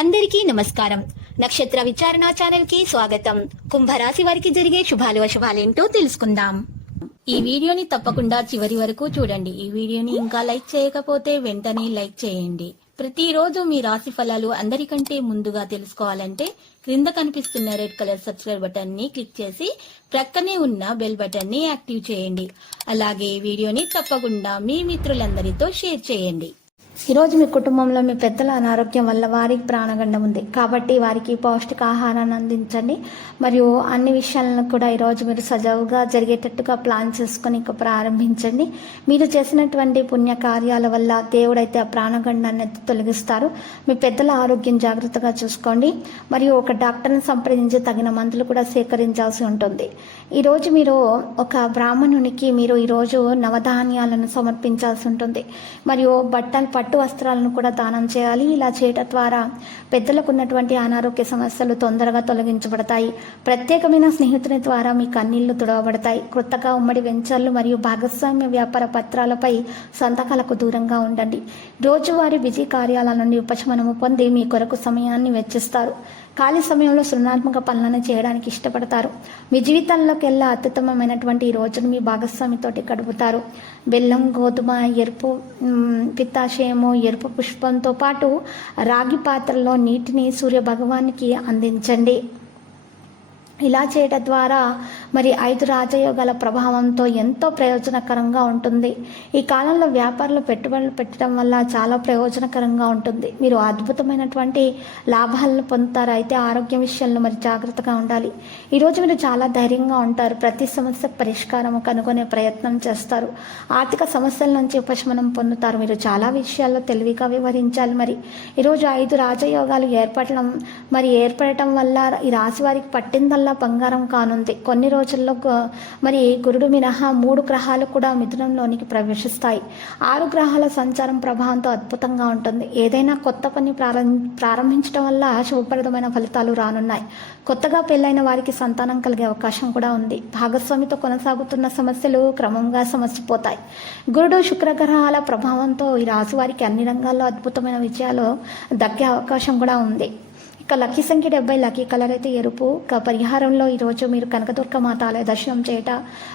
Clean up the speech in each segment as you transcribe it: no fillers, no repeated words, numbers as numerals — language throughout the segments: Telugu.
అందరికీ నమస్కారం. నక్షత్ర విచారణ ఛానల్ కి స్వాగతం. కుంభరాశి వారికి జరిగే శుభాలు అశుభాలేంటో తెలుసుకుందాం. ఈ వీడియోని తప్పకుండా చివరి వరకు చూడండి. ఈ వీడియోని ఇంకా లైక్ చేయకపోతే వెంటనే లైక్ చేయండి. ప్రతిరోజు మీ రాశి ఫలాలు అందరికంటే ముందుగా తెలుసుకోవాలంటే క్రింద కనిపిస్తున్న రెడ్ కలర్ సబ్స్క్రైబ్ బటన్ ని క్లిక్ చేసి ప్రక్కనే ఉన్న బెల్ బటన్ ని యాక్టివ్ చేయండి. అలాగే ఈ వీడియోని తప్పకుండా మీ మిత్రులందరితో షేర్ చేయండి. ఈరోజు మీ కుటుంబంలో మీ పెద్దల అనారోగ్యం వల్ల వారికి ప్రాణగండం ఉంది కాబట్టి వారికి పౌష్టికాహారాన్ని అందించండి. మరియు అన్ని విషయాలను కూడా ఈరోజు మీరు సజావుగా జరిగేటట్టుగా ప్లాన్ చేసుకొని ఇక ప్రారంభించండి. మీరు చేసినటువంటి పుణ్య కార్యాల వల్ల దేవుడైతే ఆ ప్రాణగండాన్ని తొలగిస్తారు. మీ పెద్దల ఆరోగ్యం జాగ్రత్తగా చూసుకోండి. మరియు ఒక డాక్టర్ని సంప్రదించి తగిన మందులు కూడా సేకరించాల్సి ఉంటుంది. ఈరోజు మీరు ఒక బ్రాహ్మణునికి మీరు ఈరోజు నవధాన్యాలను సమర్పించాల్సి ఉంటుంది. మరియు పట్టు వస్త్రాలను కూడా దానం చేయాలి. ఇలా చేయటం ద్వారా పెద్దలకు ఉన్నటువంటి అనారోగ్య సమస్యలు తొందరగా తొలగించబడతాయి. ప్రత్యేకమైన స్నేహితుని ద్వారా మీ కన్నీళ్లు తుడవబడతాయి. కొత్తగా ఉమ్మడి వెంచర్లు మరియు భాగస్వామ్య వ్యాపార పత్రాలపై సంతకాలకు దూరంగా ఉండండి. రోజువారీ బిజీ కార్యాల నుండి ఉపశమనము పొంది మీ కొరకు సమయాన్ని వెచ్చిస్తారు. ఖాళీ సమయంలో సృజనాత్మక పనులను చేయడానికి ఇష్టపడతారు. మీ జీవితాల్లోకెల్లా అత్యుత్తమమైనటువంటి ఈ రోజును మీ భాగస్వామితోటి గడుపుతారు. బెల్లం, గోధుమ, ఎరుపు పిత్తాశయము, ఎరుపు పుష్పంతో పాటు రాగి పాత్రలో నీటిని సూర్య భగవానికి అందించండి. ఇలా చేయడం ద్వారా మరి 5 రాజయోగాల ప్రభావంతో ఎంతో ప్రయోజనకరంగా ఉంటుంది. ఈ కాలంలో వ్యాపారంలో పెట్టుబడులు పెట్టడం వల్ల చాలా ప్రయోజనకరంగా ఉంటుంది. మీరు అద్భుతమైనటువంటి లాభాలను పొందుతారు. అయితే ఆరోగ్యం విషయంలో మరి జాగ్రత్తగా ఉండాలి. ఈరోజు మీరు చాలా ధైర్యంగా ఉంటారు. ప్రతి సమస్యకు పరిష్కారం కనుగొనే ప్రయత్నం చేస్తారు. ఆర్థిక సమస్యల నుంచి ఉపశమనం పొందుతారు. మీరు చాలా విషయాల్లో తెలివిగా వ్యవహరించాలి. మరి ఈరోజు 5 రాజయోగాలు ఏర్పడటం వల్ల ఈ రాశి వారికి పట్టిందల్లా బంగారం కానుంది. కొన్ని రోజుల్లో మరి గురుడు మినహా 3 గ్రహాలు కూడా మిథునంలోనికి ప్రవేశిస్తాయి. 6 గ్రహాల సంచారం ప్రభావంతో అద్భుతంగా ఉంటుంది. ఏదైనా కొత్త పని ప్రారంభించడం వల్ల శుభప్రదమైన ఫలితాలు రానున్నాయి. కొత్తగా పెళ్ళైన వారికి సంతానం కలిగే అవకాశం కూడా ఉంది. భాగస్వామితో కొనసాగుతున్న సమస్యలు క్రమంగా సమసిపోతాయి. గురుడు శుక్ర గ్రహాల ప్రభావంతో ఈ రాశి వారికి అన్ని రంగాల్లో అద్భుతమైన విజయాలు దక్కే అవకాశం కూడా ఉంది. ఇక లక్కీ సంఖ్య 70, లక్కీ కలర్ అయితే ఎరుపు. ఇక పరిహారంలో ఈరోజు మీరు కనకదుర్గ మాత ఆలయ దర్శనం చేయట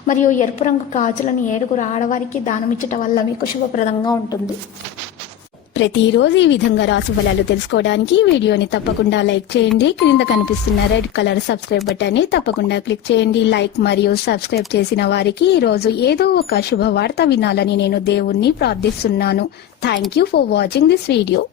మరియు ఎరుపు రంగు గాజులను 7 ఆడవారికి దానమిచ్చటం వల్ల మీకు శుభప్రదంగా ఉంటుంది. ప్రతిరోజు ఈ విధంగా రాశి ఫలాలు తెలుసుకోవడానికి వీడియోని తప్పకుండా లైక్ చేయండి. క్రింద కనిపిస్తున్న రెడ్ కలర్ సబ్స్క్రైబ్ బటన్ ని తప్పకుండా క్లిక్ చేయండి. లైక్ మరియు సబ్స్క్రైబ్ చేసిన వారికి ఈ రోజు ఏదో ఒక శుభవార్త వినాలని నేను దేవుణ్ణి ప్రార్థిస్తున్నాను. Thank you for watching this video.